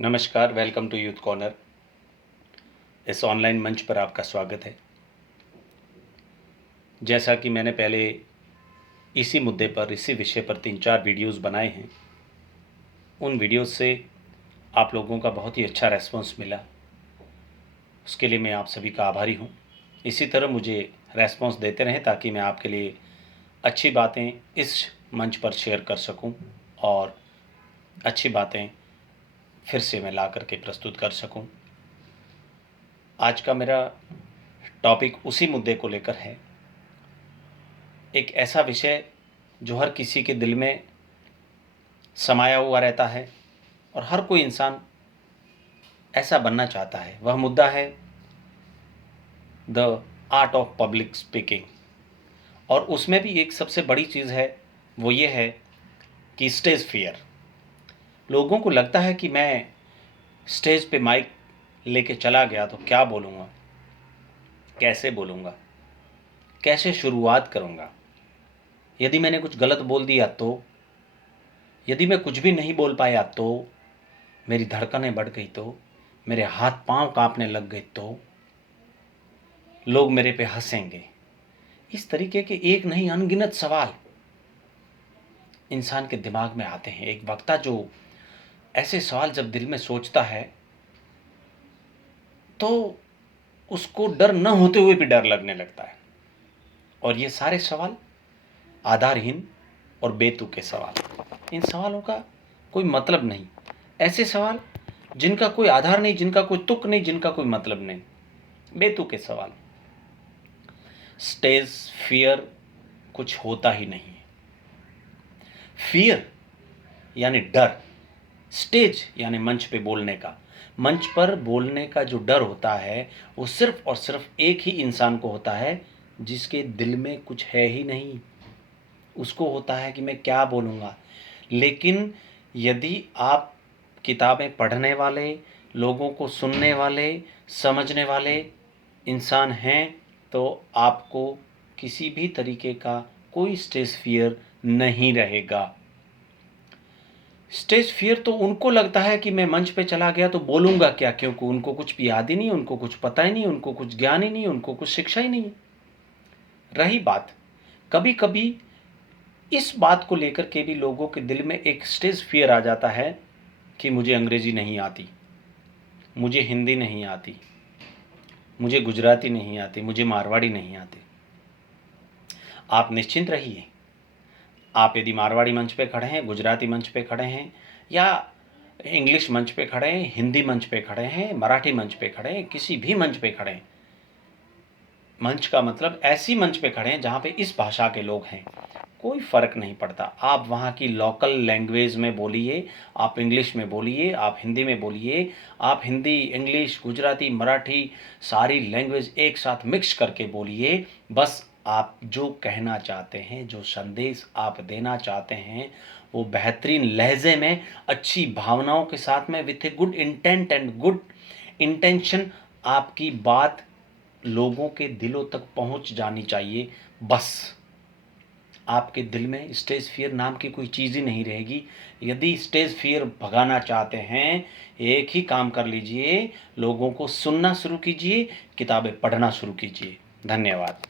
नमस्कार, welcome to youth corner. इस online मंच पर आपका स्वागत है। जैसा कि मैंने पहले इसी मुद्दे पर, इसी विषय पर 3-4 वीडियोस बनाए हैं, उन वीडियोस से आप लोगों का बहुत ही अच्छा रेस्पॉन्स मिला। उसके लिए मैं आप सभी का आभारी हूँ। इसी तरह मुझे रेस्पॉन्स देते रहें ताकि मैं आपके लिए अच्छी बातें इस मंच पर शेयर कर सकूँ और अच्छी बातें फिर से मैं ला करके प्रस्तुत कर सकूँ। आज का मेरा टॉपिक उसी मुद्दे को लेकर है। एक ऐसा विषय जो हर किसी के दिल में समाया हुआ रहता है और हर कोई इंसान ऐसा बनना चाहता है। वह मुद्दा है the art of public speaking. और उसमें भी एक सबसे बड़ी चीज़ है, वो ये है कि स्टेज फियर। लोगों को लगता है कि मैं स्टेज पे माइक लेके चला गया तो क्या बोलूँगा, कैसे बोलूँगा, कैसे शुरुआत करूँगा, यदि मैंने कुछ गलत बोल दिया तो, यदि मैं कुछ भी नहीं बोल पाया तो, मेरी धड़कनें बढ़ गई तो, मेरे हाथ पांव कांपने लग गए तो, लोग मेरे पे हंसेंगे। इस तरीके के एक नहीं अनगिनत सवाल इंसान के दिमाग में आते हैं। एक वक्ता जो ऐसे सवाल जब दिल में सोचता है तो उसको डर न होते हुए भी डर लगने लगता है। और ये सारे सवाल आधारहीन और बेतुके सवाल। इन सवालों का कोई मतलब नहीं। ऐसे सवाल जिनका कोई आधार नहीं, जिनका कोई तुक नहीं, जिनका कोई मतलब नहीं, बेतुके सवाल। स्टेज फियर कुछ होता ही नहीं है। फियर यानी डर, स्टेज यानी मंच पे बोलने का। मंच पर बोलने का जो डर होता है वो सिर्फ और सिर्फ एक ही इंसान को होता है जिसके दिल में कुछ है ही नहीं। उसको होता है कि मैं क्या बोलूँगा। लेकिन यदि आप किताबें पढ़ने वाले, लोगों को सुनने वाले, समझने वाले इंसान हैं तो आपको किसी भी तरीके का कोई स्टेज फियर नहीं रहेगा। स्टेज फियर तो उनको लगता है कि मैं मंच पे चला गया तो बोलूँगा क्या, क्योंकि उनको कुछ भी याद ही नहीं, उनको कुछ पता ही नहीं, उनको कुछ ज्ञान ही नहीं, उनको कुछ शिक्षा ही नहीं। रही बात, कभी कभी इस बात को लेकर के भी लोगों के दिल में एक स्टेज फियर आ जाता है कि मुझे अंग्रेजी नहीं आती, मुझे हिंदी नहीं आती, मुझे गुजराती नहीं आती, मुझे मारवाड़ी नहीं आती। आप निश्चिंत रहिए। आप यदि मारवाड़ी मंच पे खड़े हैं, गुजराती मंच पे खड़े हैं, या इंग्लिश मंच पे खड़े हैं, हिंदी मंच पे खड़े हैं, मराठी मंच पे खड़े हैं, किसी भी मंच पे खड़े हैं, मंच का मतलब ऐसी मंच पे खड़े हैं जहाँ पे इस भाषा के लोग हैं, कोई फ़र्क नहीं पड़ता। आप वहाँ की लोकल लैंग्वेज में बोलिए, आप इंग्लिश में बोलिए, आप हिंदी में बोलिए, आप हिंदी, इंग्लिश, गुजराती, मराठी सारी लैंग्वेज एक साथ मिक्स करके बोलिए। बस आप जो कहना चाहते हैं, जो संदेश आप देना चाहते हैं, वो बेहतरीन लहजे में, अच्छी भावनाओं के साथ में, with a good intent and good intention आपकी बात लोगों के दिलों तक पहुंच जानी चाहिए। बस आपके दिल में स्टेज फियर नाम की कोई चीज़ ही नहीं रहेगी। यदि स्टेज फियर भगाना चाहते हैं, एक ही काम कर लीजिए, लोगों को सुनना शुरू कीजिए, किताबें पढ़ना शुरू कीजिए। धन्यवाद।